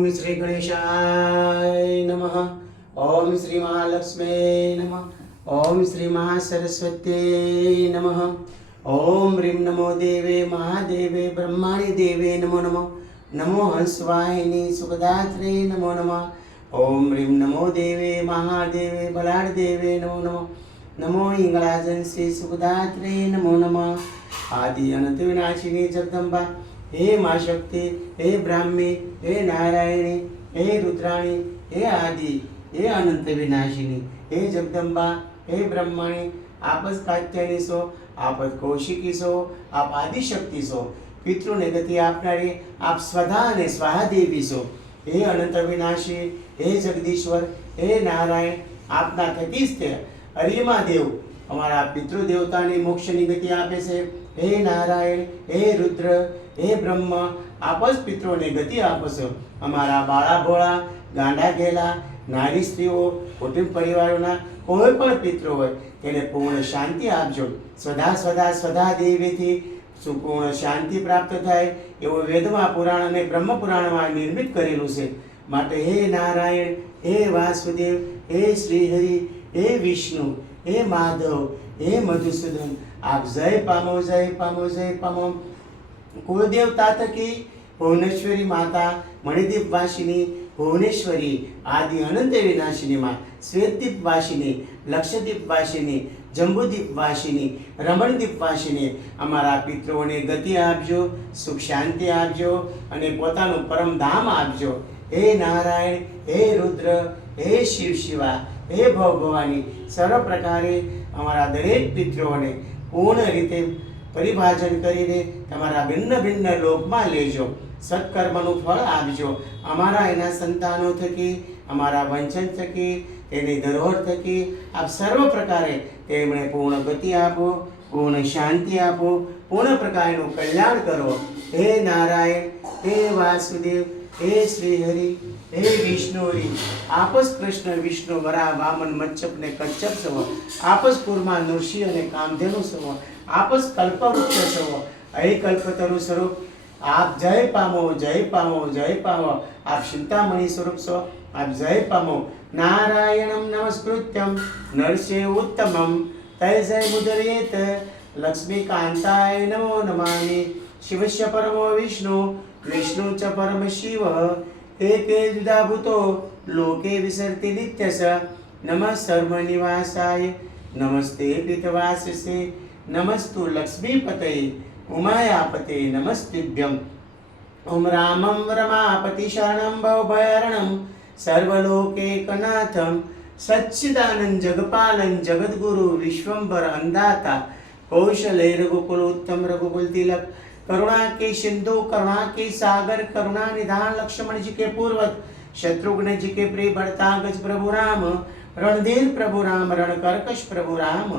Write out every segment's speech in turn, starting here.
ओम श्री गणेशाय नमः। ओम श्री महालक्ष्मी नमः। ओम श्री महासरस्वती नमः। ओम ह्रीं नमो देवे महादेवे ब्रह्माणि देवे नमो नमः। नमो हंसवाहिनी सुखदात्रे नमो नमः। ओम ह्रीं नमो देवे महादेवे बलाढ देवे नमो नमः। नमो इंगलाजन श्री सुखदात्रे नमो नमः। आदि अनंत विनाशिनी जगदम्बा, हे माँ शक्ति, हे ब्राह्मी, हे नारायणी, हे रुद्राणी, हे आदि, हे अनंत विनाशिनी, हे जगदम्बा, हे ब्रह्मणी, आपस कात्यायनी सो, आपस कौशिकी सो, आप आदिशक्ति सो, पितृने गति आपनारी आप स्वधा ने स्वाहा देवी सो, हे अनंत विनाशी, हे जगदीश्वर, हे नारायण, आपना थकी ज ते अरिमा देव अमारा पितृदेवताने मोक्षनी गति आपे छे। हे नारायण, हे रुद्र, हे ब्रह्म, आपस पितृने गति आपशो। अमारा बाळा भोळा गांडा गेला नारी स्त्रीओ कुटुंब परिवारोना कोई पण पितृ होय तेने पूर्ण शांति आपजो। स्वधा स्वधा स्वधा देवीथी सुपूर्ण शांति प्राप्त थाय एवो वेदमां पुराण अने ब्रह्म पुराणमां निर्मित करेલું છે। માટે हे नारायण, हे वासुदेव, हे श्रीहरि, हे विष्णु, हे माधव, हे मधुसूदन, आप जय पामो, जय पामो, जय पामो। कुलदेवता थकी भुवनेश्वरी माता, मणिदीप वासिनी, भुवनेश्वरी, आदि अनंत विनाशिनी माँ, श्वेतदीप वासिनी, लक्षद्वीप वासिनी, जंबूदीप वासिनी, रमणदीप वासिनी, अमारा पितृओने गति आपजो, सुख शांति आपजो अने पोतानुं परम धाम आपजो। हे नारायण, हे रुद्र, हे शिव शिवा, हे भव भवानी, सर्व प्रकारे अमारा दरेक पितृओने पूर्ण रीते परिभाजन करीने तमारा भिन्न भिन्न लोकमां लेजो। सत्कर्मनुं फळ आपजो। अमारा एना संतानो थकी, अमारा वंचन थकी, तेनी धरोहर थकी आप सर्व प्रकारे तेमणे पूर्ण गति आपो, पूर्ण शांति आपो, पूर्ण प्रकारनुं कल्याण करो। हे नारायण, हे वासुदेव, हे श्रीहरि, हे विष्णुहरि, आपस कृष्ण विष्णु वरा वामन मच्छप ने कच्छप सव, आपस कूर्मा नृषि अने कामधेनु सव, आपस कल्पवृक्ष सव, ऐ कल्पतरु स्वरूप आप जय पामो, जय पामो, जय पामो। आप चिंतामणि स्वरूप सो, आप जय पामो। नारायणं नमस्कृत्यं नरस्य उत्तमं तय जय मुदरेत। लक्ष्मीकान्ताय नमो नमामि। शिवस्य परमो विष्णु, विष्णु च परम शिव, एके द्विधाभूतो लोके विसरति नित्यश। नमः सर्वनिवासाय, नमस्ते पीतवासिसे, नमस्तु लक्ष्मीपतये उमायापते नमस्तिभ्यम्। ओम रामं रमापति शरणं भवभयहरणं सर्वलोकैकनाथं सच्चिदानंद जगपालं जगद्गुरु विश्वंभर अंदाता कौशले रघुकुल उत्तम रघुकुल तिलक करुणा के सिंधु करुणा के सागर करुणा निधान लक्ष्मण जी के पूर्वज शत्रुघ्न जी के प्रिय भरतागज प्रभु राम रणधीर प्रभु राम रणकर्कश प्रभु राम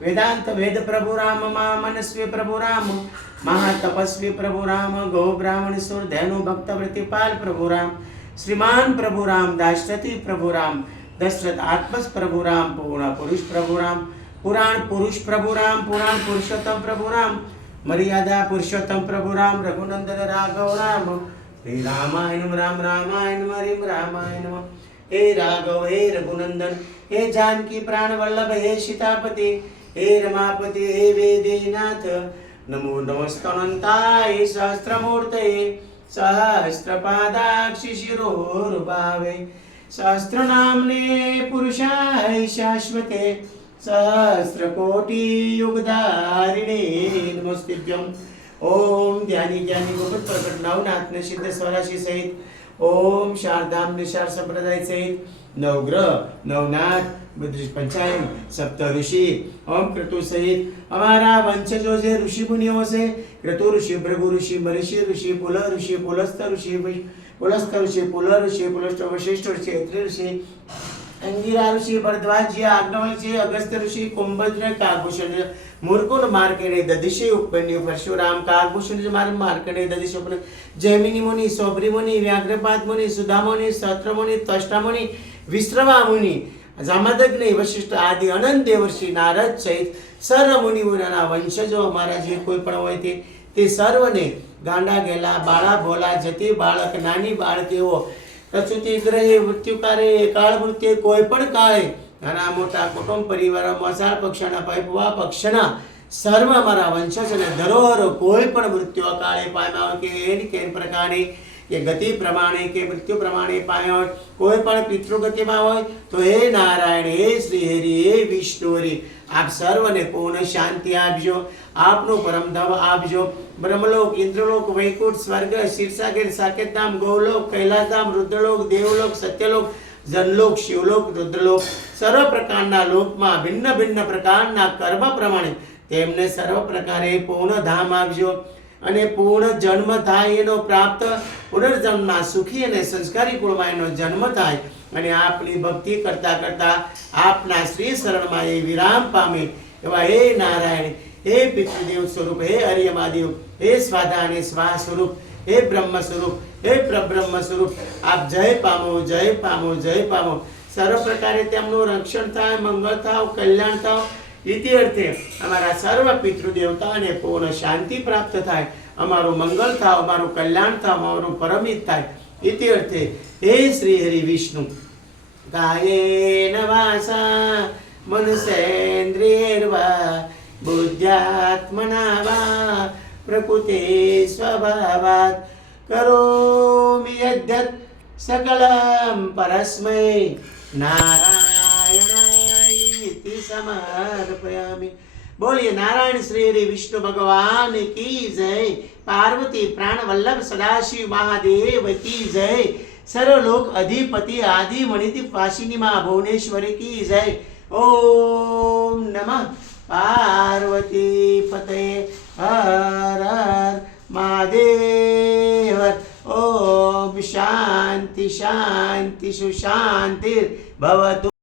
वेदांत वेद प्रभु राम मनस्वी प्रभु राम महातपस्वी प्रभु राम गौ ब्राह्मण सुर धैनु भक्त प्रतिपाल प्रभु राम श्रीमान प्रभु राम दाशरथी प्रभु राम दशरथ आत्मस प्रभु राम पूर्ण पुरुष प्रभु राम पुराण पुरुष प्रभु राम पुराण पुरुषोत्तम प्रभु राम मर्यादा पुरुषोत्तम प्रभु राम रघुनंदन राघव राम श्री रामायण राम रामायण हरि रामायण। हे राघव, हे रघुनंदन, हे जानकी प्राण वल्लभ, हे सीतापति, हे रमापति, हे वेदेनाथ, नमो नमस्तनंताय सहस्रमूर्तये सहस्रपादाक्षि शिरोरुभावे सहस्रनाम्ने पुरुषाय शाश्वते सहस्रकोटि युगधारिणे नमस्तिभ्यम्। ओम ध्यानी ज्ञानी गुप्त प्रकट नवनाथ ने सिद्ध स्वराशि सहित ओम शारदाम निशार संप्रदाय सहित नवग्रह नवनाथ बद्रीश पंचायन सप्त ऋषि ओम क्रतु सहित अमारा वंशजो जे ऋषि मुनिओ से क्रतु ऋषि भृगु ऋषि महर्षि ऋषि पुल ऋषि पुलस्त ऋषि पुलस्त ऋषि पुल ऋषि पुलस्त वशिष्ठ ऋषि अत्रि ऋषि अंगिरा ऋषि भरद्वाज आग्नवल्क्य अगस्त्य ऋषि कुंभद्र काकभूषण मुरकुंड मार्कंडेय दधिषि उपन्यु परशुराम काकभूषण मार्कंडेय दधिषि उपन्यु जैमिनी मुनि सौभरी मुनि व्याघ्रपाद मुनि सुधा मुनि सहस्त्र मुनि त्वष्टा मुनि विश्रवा मुनि जामदग्नि वशिष्ठ आदि अनंत देवर्षि नारद सहित सर्व मुनि मुनिना वंशजो हमारा जे कोई पण होय ते सर्वने गांडा गेला बाळा भोला जती बाळक नानी बाळक एवो પ્રસૂતિ ગ્રહે મૃત્યુકારે કાળ મૃત્યુ કોઈ પણ કાળે નાના મોટા કુટુંબ પરિવારો મસાળ પક્ષના પૈપવા પક્ષના સર્વ અમારા વંશજ અને ધરોહરો કોઈ પણ મૃત્યુ કાળે પામ્યા હોય કે એની કે પ્રકારની કે ગતિ પ્રમાણે કે મૃત્યુ પ્રમાણે પામ્યા હોય કોઈ પણ પિતૃગતિમાં હોય તો હે નારાયણ હે શ્રી હરિ હે વિષ્ણુ હરિ આપ સર્વને પૂર્ણ શાંતિ આપજો આપનું પરમધામ આપજો બ્રહ્મલોક ઇન્દ્રલોક વૈકુંઠ સ્વર્ગ શીર્ષાગીર સાકેતધામ ગૌલોક કૈલાસધામ રુદ્રલોક દેવલોક સત્યલોક જનલોક શિવલોક રુદ્રલોક સર્વ પ્રકારના લોકમાં ભિન્ન ભિન્ન પ્રકારના કર્મ પ્રમાણે તેમને સર્વ પ્રકારે પૂર્ણ ધામ આપજો અને પૂર્ણ જન્મ થાય એનો પ્રાપ્ત પુનર્જન્મમાં સુખી અને સંસ્કારી કુળમાં એનો જન્મ થાય અને આપની ભક્તિ કરતા કરતા આપના શ્રી શરણમાં એ વિરામ પામે એવા હે નારાયણ હે પિતૃદેવ સ્વરૂપ હે હરિયમાદેવ હે સ્વાધા અને સ્વાહ સ્વરૂપ હે બ્રહ્મ સ્વરૂપ હે પ્રબ્રહ્મ સ્વરૂપ આપ જય પામો જય પામો જય પામો સર્વ પ્રકારે તેમનું રક્ષણ થાય મંગળ થાવ કલ્યાણ થાવ ઇતિ અર્થે અમારા સર્વ પિતૃદેવતાને પૂર્ણ શાંતિ પ્રાપ્ત થાય અમારું મંગળ થાવ અમારું કલ્યાણ થાવ અમારું પરમિત થાય ઇતિ અર્થે હે શ્રી હરિ વિષ્ણુ કાયેન વાસા મનસેન્દ્રિયર્વા બુદ્ધ્યાત્મના વા પ્રકૃતે સ્વભાવાત કરોમિ યદ્યત સકલમ પરસ્મૈ નારાયણાય સમર્પયામિ। बोलिए नारायण श्री हरि विष्णु भगवान की जय। पार्वती प्राण वल्लभ सदाशिव महादेव की जय। सर्वलोक अधिपति आदि मणिदीप वासिनी मां भुवनेश्वरी की जय। ओम नमः पार्वती पते हर हर महादेव। ओम शांति शांति सुशांति भवतु।